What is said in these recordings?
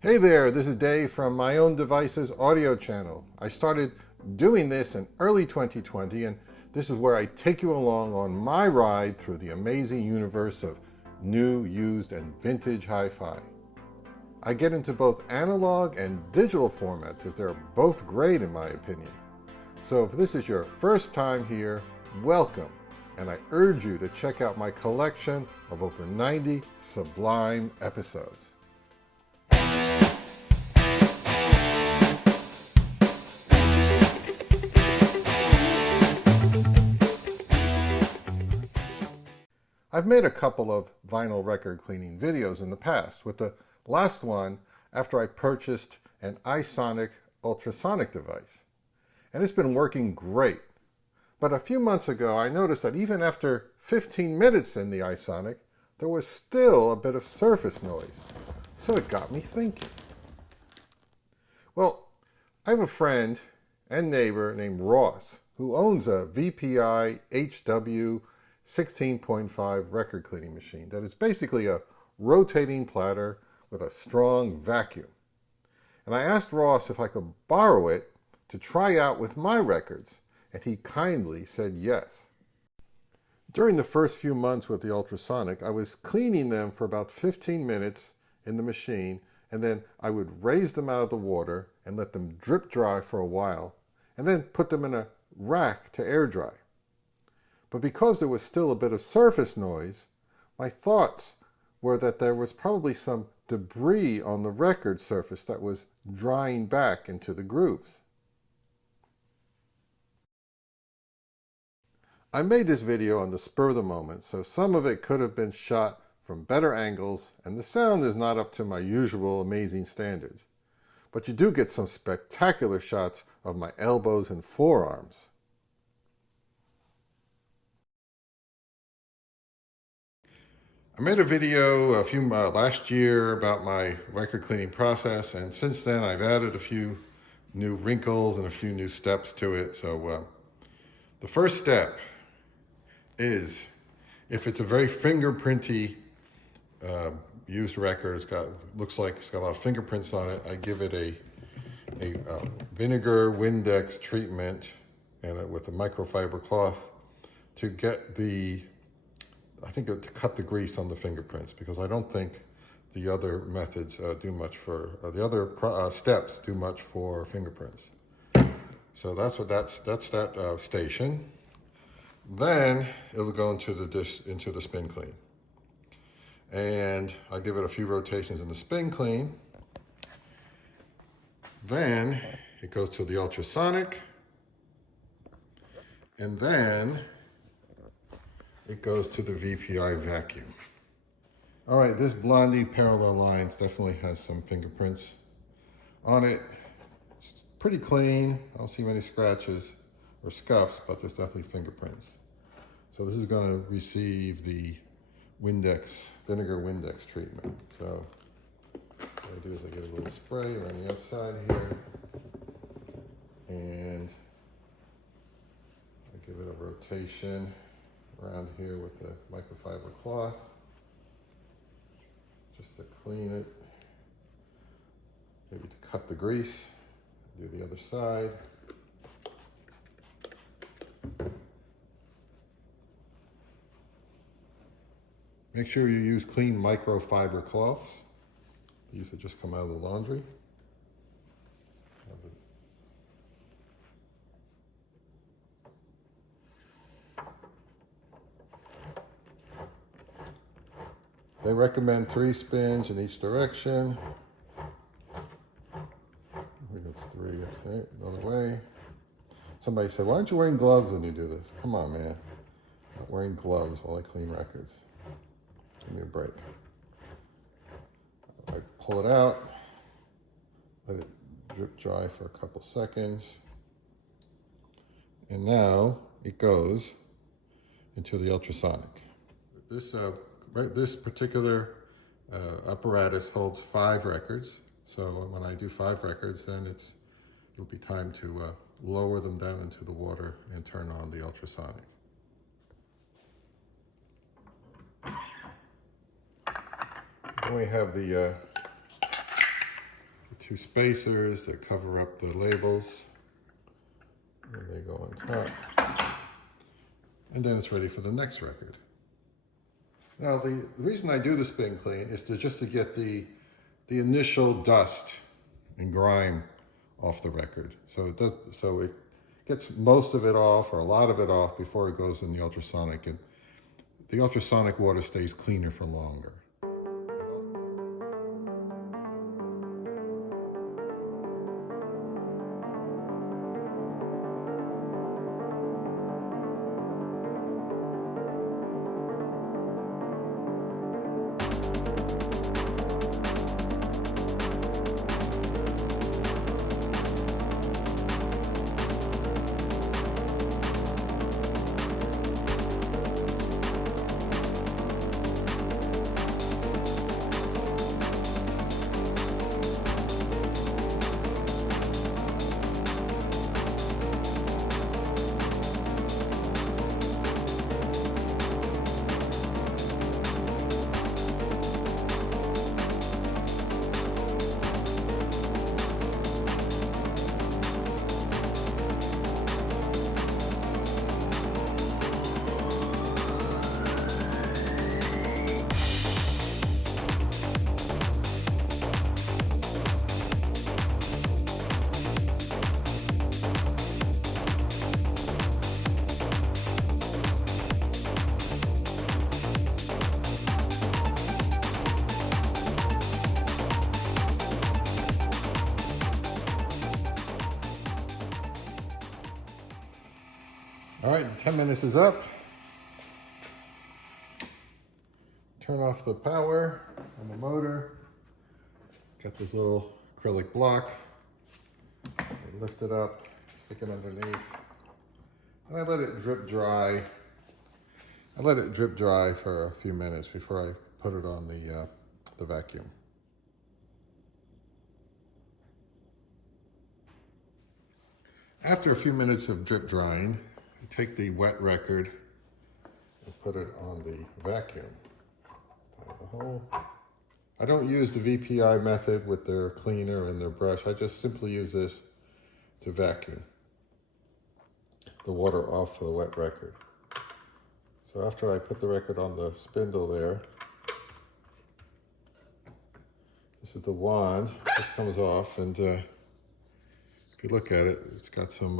Hey there, this is Dave from My Own Devices audio channel. I started doing this in early 2020, and this is where I take you along on my ride through the amazing universe of new, used, and vintage hi-fi. I get into both analog and digital formats as they're both great in my opinion. So if this is your first time here, welcome, and I urge you to check out my collection of over 90 sublime episodes. I've made a couple of vinyl record cleaning videos in the past, with the last one after I purchased an iSonic ultrasonic device. And it's been working great. But a few months ago, I noticed that even after 15 minutes in the iSonic, there was still a bit of surface noise. So it got me thinking. Well, I have a friend and neighbor named Ross who owns a VPI HW 16.5 record cleaning machine that is basically a rotating platter with a strong vacuum. And I asked Ross if I could borrow it to try out with my records, and he kindly said yes. During the first few months with the ultrasonic, I was cleaning them for about 15 minutes in the machine, and then I would raise them out of the water and let them drip dry for a while, and then put them in a rack to air dry. But because there was still a bit of surface noise, my thoughts were that there was probably some debris on the record surface that was drying back into the grooves. I made this video on the spur of the moment, so some of it could have been shot from better angles, and the sound is not up to my usual amazing standards. But you do get some spectacular shots of my elbows and forearms. I made a video last year about my record cleaning process, and since then I've added a few new wrinkles and a few new steps to it. So the first step is, if it's a very fingerprinty used record, looks like it's got a lot of fingerprints on it, I give it a vinegar Windex treatment and with a microfiber cloth to get to cut the grease on the fingerprints, because I don't think the other methods do much for, the other steps do much for fingerprints. So that's that station. Then it'll go into the spin clean. And I give it a few rotations in the spin clean. Then it goes to the ultrasonic. And then it goes to the VPI vacuum. All right, this Blondie parallel lines definitely has some fingerprints on it. It's pretty clean. I don't see many scratches or scuffs, but there's definitely fingerprints. So this is gonna receive the vinegar Windex treatment. So what I do is I get a little spray around the outside here, and I give it a rotation around here with the microfiber cloth, just to clean it, maybe to cut the grease. Do the other side. Make sure you use clean microfiber cloths. These have just come out of the laundry. They recommend 3 spins in each direction. I think it's 3, okay, another way. Somebody said, why aren't you wearing gloves when you do this? Come on, man. I'm not wearing gloves while I clean records. Give me a break. I pull it out, let it drip dry for a couple seconds. And now it goes into the ultrasonic. This particular apparatus holds 5 records. So when I do 5 records, then it'll be time to lower them down into the water and turn on the ultrasonic. Then we have the 2 spacers that cover up the labels. And they go on top. And then it's ready for the next record. Now the reason I do the spin clean is just to get the initial dust and grime off the record. So it gets most of it off, or a lot of it off, before it goes in the ultrasonic. And the ultrasonic water stays cleaner for longer. All right, 10 minutes is up. Turn off the power on the motor. Got this little acrylic block. I lift it up, stick it underneath. And I let it drip dry. I let it drip dry for a few minutes before I put it on the vacuum. After a few minutes of drip drying, I take the wet record and put it on the vacuum. I don't use the VPI method with their cleaner and their brush. I just simply use this to vacuum the water off of the wet record. So after I put the record on the spindle there, this is the wand. This comes off, and if you look at it, it's got some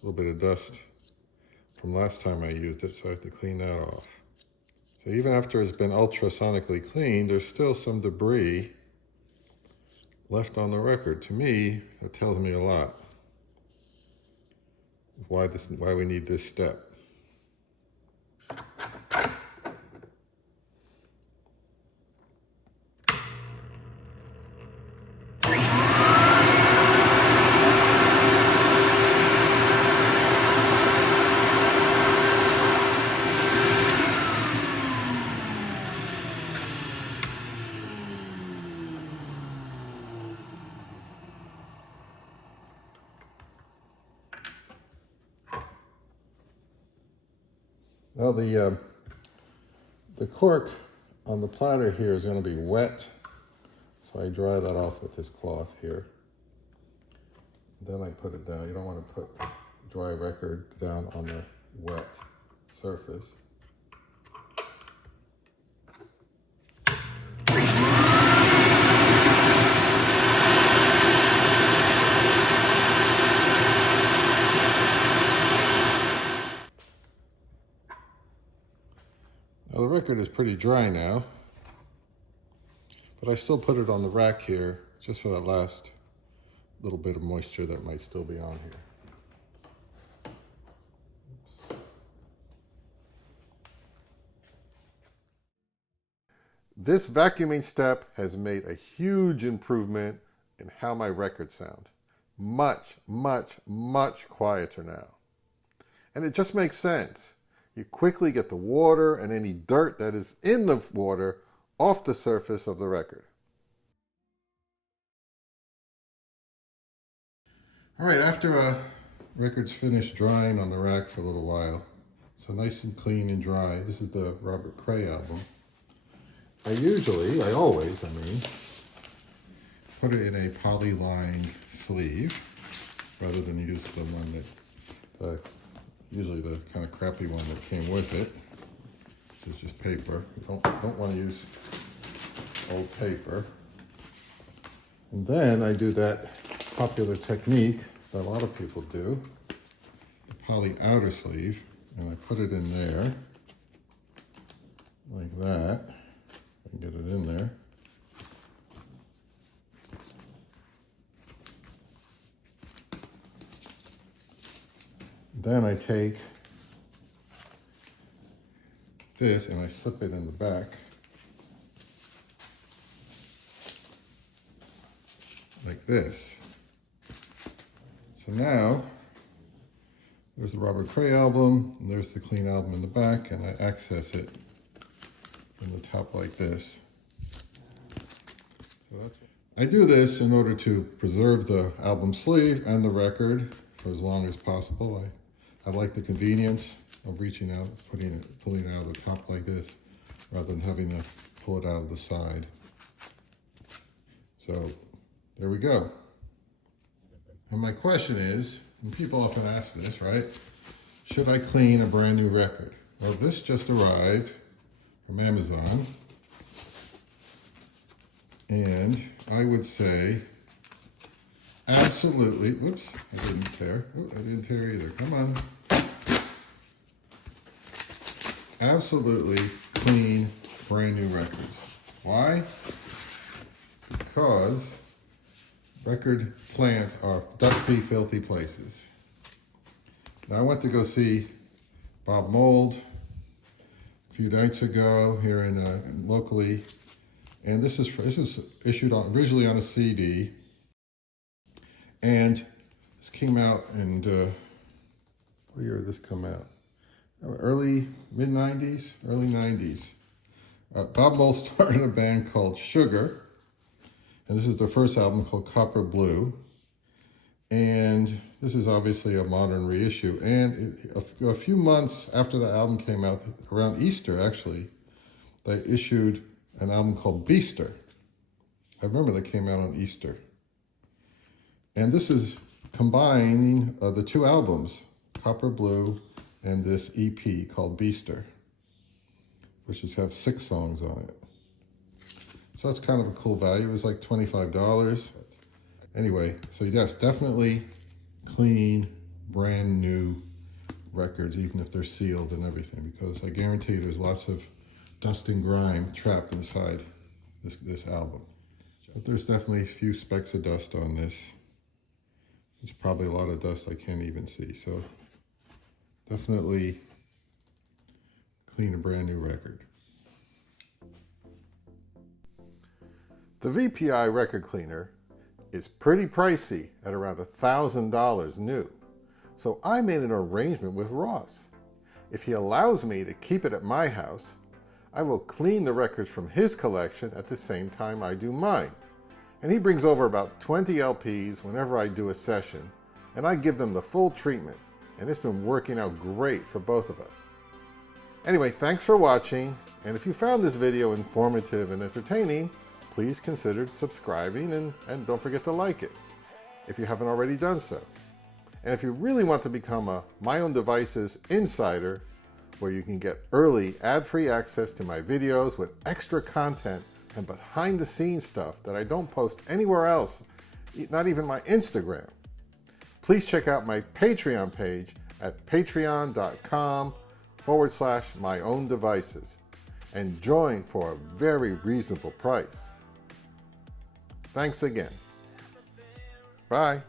little bit of dust from last time I used it, so I have to clean that off. So even after it's been ultrasonically cleaned, there's still some debris left on the record. To me, that tells me a lot. Why we need this step. Now the cork on the platter here is going to be wet, so I dry that off with this cloth here. Then I put it down. You don't want to put dry record down on the wet surface. Now the record is pretty dry now, but I still put it on the rack here just for that last little bit of moisture that might still be on here. This vacuuming step has made a huge improvement in how my records sound. Much, much, much quieter now. And it just makes sense. You quickly get the water and any dirt that is in the water off the surface of the record. All right, after a record's finished drying on the rack for a little while, so nice and clean and dry. This is the Robert Cray album. I put it in a poly-lined sleeve rather than use the one that, usually the kind of crappy one that came with it, which is just paper. You don't want to use old paper. And then I do that popular technique that a lot of people do, the poly outer sleeve, and I put it in there like that. I can get it in there. Then I take this and I slip it in the back like this. So now there's the Robert Cray album, and there's the clean album in the back, and I access it in the top like this. So I do this in order to preserve the album sleeve and the record for as long as possible. I like the convenience of reaching out, pulling it out of the top like this, rather than having to pull it out of the side. So there we go. And my question is, and people often ask this, right? Should I clean a brand new record? Well, this just arrived from Amazon. And I would say, absolutely, whoops, I didn't tear. Oh, I didn't tear either, come on. Absolutely clean brand new records. Why? Because record plants are dusty, filthy places. Now, I went to go see Bob Mould a few nights ago here in locally, and this is issued originally on a CD, and this came out in what year did this come out? Early mid-90s, early 90s. Bob Mould started a band called Sugar, and this is their first album called Copper Blue. And this is obviously a modern reissue. And a few months after the album came out, around Easter actually, they issued an album called Beaster. I remember that came out on Easter. And this is combining the two albums, Copper Blue and this EP called Beaster, which has 6 songs on it. So that's kind of a cool value. It was like $25. Anyway, so yes, definitely clean, brand new records, even if they're sealed and everything, because I guarantee you there's lots of dust and grime trapped inside this album. But there's definitely a few specks of dust on this. There's probably a lot of dust I can't even see. So definitely clean a brand new record. The VPI record cleaner is pretty pricey at around $1,000 new. So I made an arrangement with Ross. If he allows me to keep it at my house, I will clean the records from his collection at the same time I do mine. And he brings over about 20 LPs whenever I do a session, and I give them the full treatment. And it's been working out great for both of us. Anyway, thanks for watching, and if you found this video informative and entertaining, please consider subscribing and don't forget to like it if you haven't already done so. And if you really want to become a My Own Devices insider, where you can get early ad-free access to my videos with extra content and behind-the-scenes stuff that I don't post anywhere else, not even my Instagram, please check out my Patreon page at patreon.com/myowndevices and join for a very reasonable price. Thanks again. Bye.